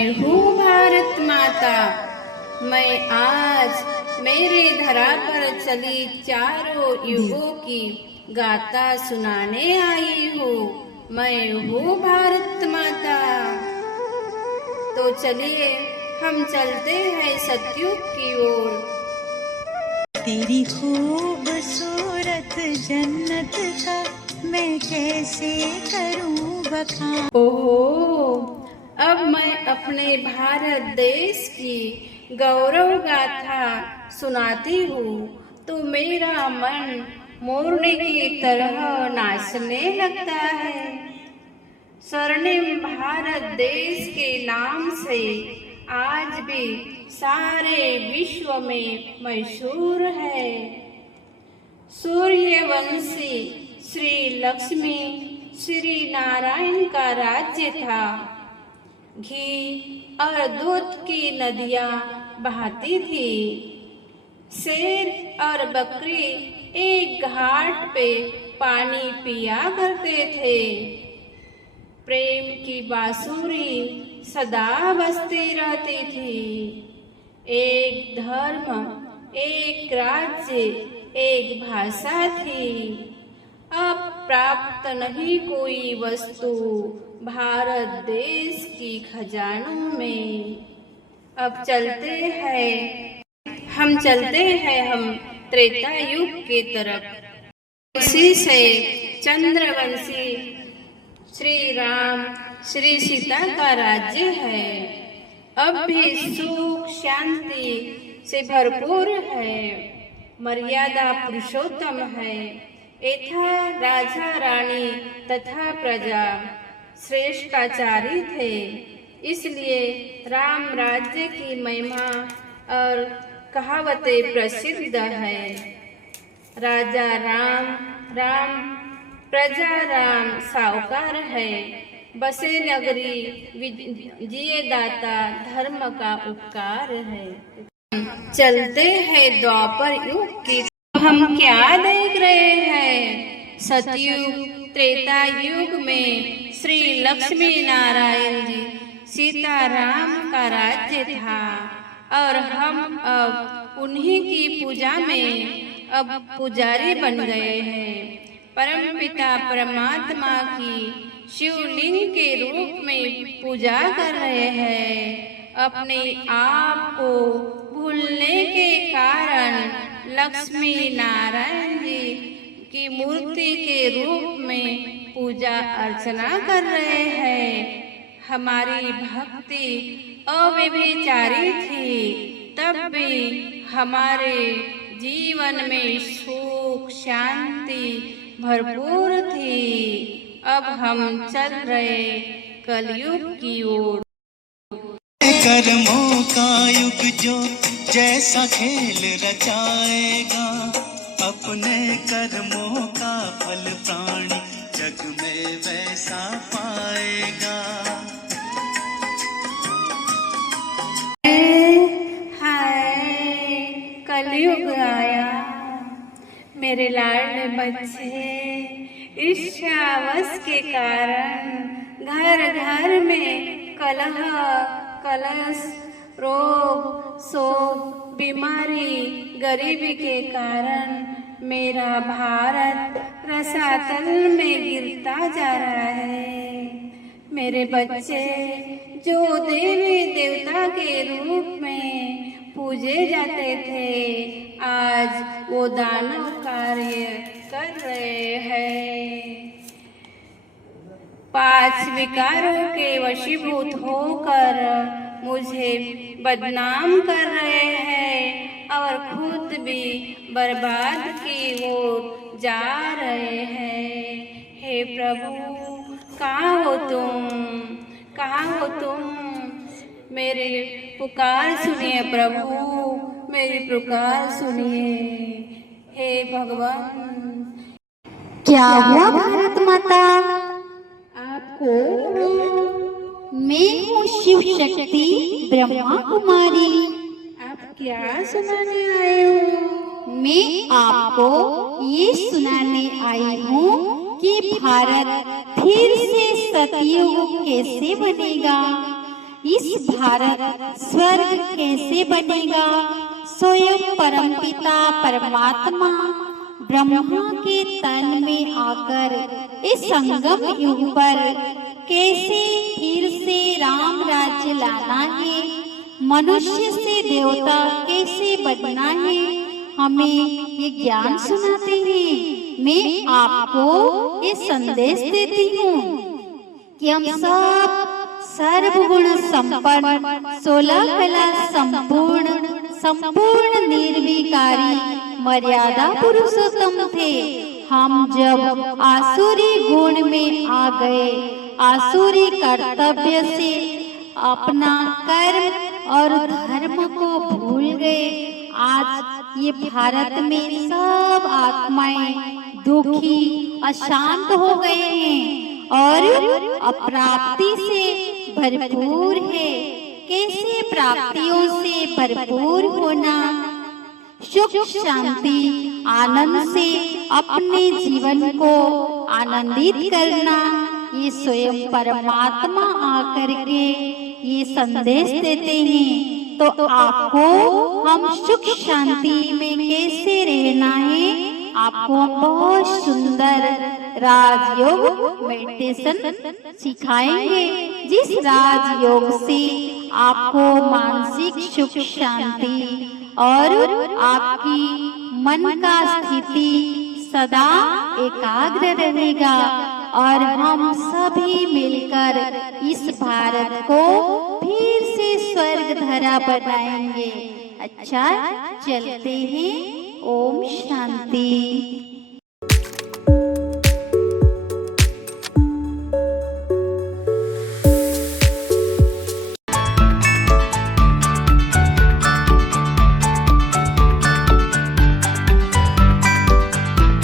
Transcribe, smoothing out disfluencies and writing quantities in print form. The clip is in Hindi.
मैं हूँ भारत माता। मैं आज मेरे धरा पर चली चारों युगों की गाथा सुनाने आई हूँ। मैं हूँ भारत माता। तो चलिए हम चलते हैं सतयुग की ओर। तेरी खूबसूरत जन्नत का मैं कैसे करूं बखान। ओहो, अब मैं अपने भारत देश की गौरव गाथा सुनाती हूँ तो मेरा मन मोरनी की तरह नाचने लगता है। स्वर्णिम भारत देश के नाम से आज भी सारे विश्व में मशहूर है। सूर्यवंशी श्री लक्ष्मी श्री नारायण का राज्य था। घी और दूध की नदियां बहती थी। शेर और बकरी एक घाट पे पानी पिया करते थे। प्रेम की बांसुरी सदा बजती रहती थी। एक धर्म, एक राज्य, एक भाषा थी। अब प्राप्त नहीं कोई वस्तु भारत देश की खजानों में। अब चलते हैं हम त्रेता युग के तरफ। इसी से चंद्रवंशी श्री राम श्री सीता का राज्य है। अब भी सुख शांति से भरपूर है। मर्यादा पुरुषोत्तम है। एथा राजा रानी तथा प्रजा श्रेष्ठाचारी थे। इसलिए राम राज्य की महिमा और कहावतें प्रसिद्ध है। राजा राम, राम प्रजा राम सावकार है। बसे नगरी जिए दाता धर्म का उपकार है। चलते हैं द्वापर युग की। हम क्या देख रहे हैं? सतयुग त्रेता युग में श्री लक्ष्मी नारायण जी सीता राम का राज्य था और हम अब उन्हीं की पूजा में अब पुजारी बन गए हैं। परमपिता परमात्मा की शिवलिंग के रूप में पूजा कर रहे हैं। अपने आप को भूलने के कारण लक्ष्मी नारायण जी की मूर्ति के रूप में पूजा अर्चना कर रहे हैं। हमारी भक्ति अव्यभिचारी थी, तब भी हमारे जीवन में सुख शांति भरपूर थी। अब हम चल रहे कलयुग की ओर। कर्मों का युग जो जैसा खेल रचाएगा, अपने कर्मों का फल प्राणी जग में वैसा पाएगा। हाय कलयुग आया, मेरे लाडले बच्चे ईर्ष्यावश के कारण घर घर में कलह कलश, रोग शोक, बीमारी, गरीबी के कारण मेरा भारत रसातल में गिरता जा रहा है। मेरे बच्चे जो देवी देवता के रूप में पूजे जाते थे, आज वो दानव कार्य कर रहे हैं। 5 विकारों के वशीभूत होकर मुझे बदनाम कर रहे हैं और खुद भी बर्बाद की ओर जा रहे हैं। हे प्रभु, कहाँ हो तुम? कहाँ हो तुम? मेरी पुकार सुनिए प्रभु, मेरी पुकार सुनिए। हे भगवान। क्या हुआ भारत माता? आपको मैं हूँ शिव शक्ति ब्रह्मा कुमारी। आप क्या सुनाने आए हो? मैं आपको ये सुनाने आई हूँ कि भारत फिर से सतयुग कैसे बनेगा। इस भारत स्वर्ग कैसे बनेगा। स्वयं परमपिता परमात्मा ब्रह्मा के तन में आकर इस संगम युग पर कैसे फिर से राम राज्य लाना है, मनुष्य से देवता कैसे बनना है, हमें ये ज्ञान सुनाते हैं। मैं आपको ये संदेश देती हूँ कि हम सब सर्वगुण संपन्न 16 कला संपूर्ण निर्विकारी मर्यादा पुरुषोत्तम थे। हम जब आसुरी गुण में आ गए, आसुरी कर्तव्य से अपना कर्म और धर्म को भूल गए, आज ये भारत में सब आत्माएं दुखी अशांत हो गए हैं और अप्राप्ति से भरपूर है। कैसे प्राप्तियों से भरपूर होना, सुख शांति आनंद से अपने जीवन को आनंदित करना, ये स्वयं परमात्मा आकर के ये संदेश देते हैं। तो आपको हम सुख शांति में कैसे रहना है, आपको बहुत सुंदर राजयोग मेडिटेशन सिखाएंगे, जिस राजयोग से आपको मानसिक सुख शांति और आपकी मन का स्थिति सदा एकाग्र रहेगा और हम सभी मिलकर इस भारत को फिर से स्वर्ग धरा बनाएंगे। अच्छा, चलते हैं। ओम शांति।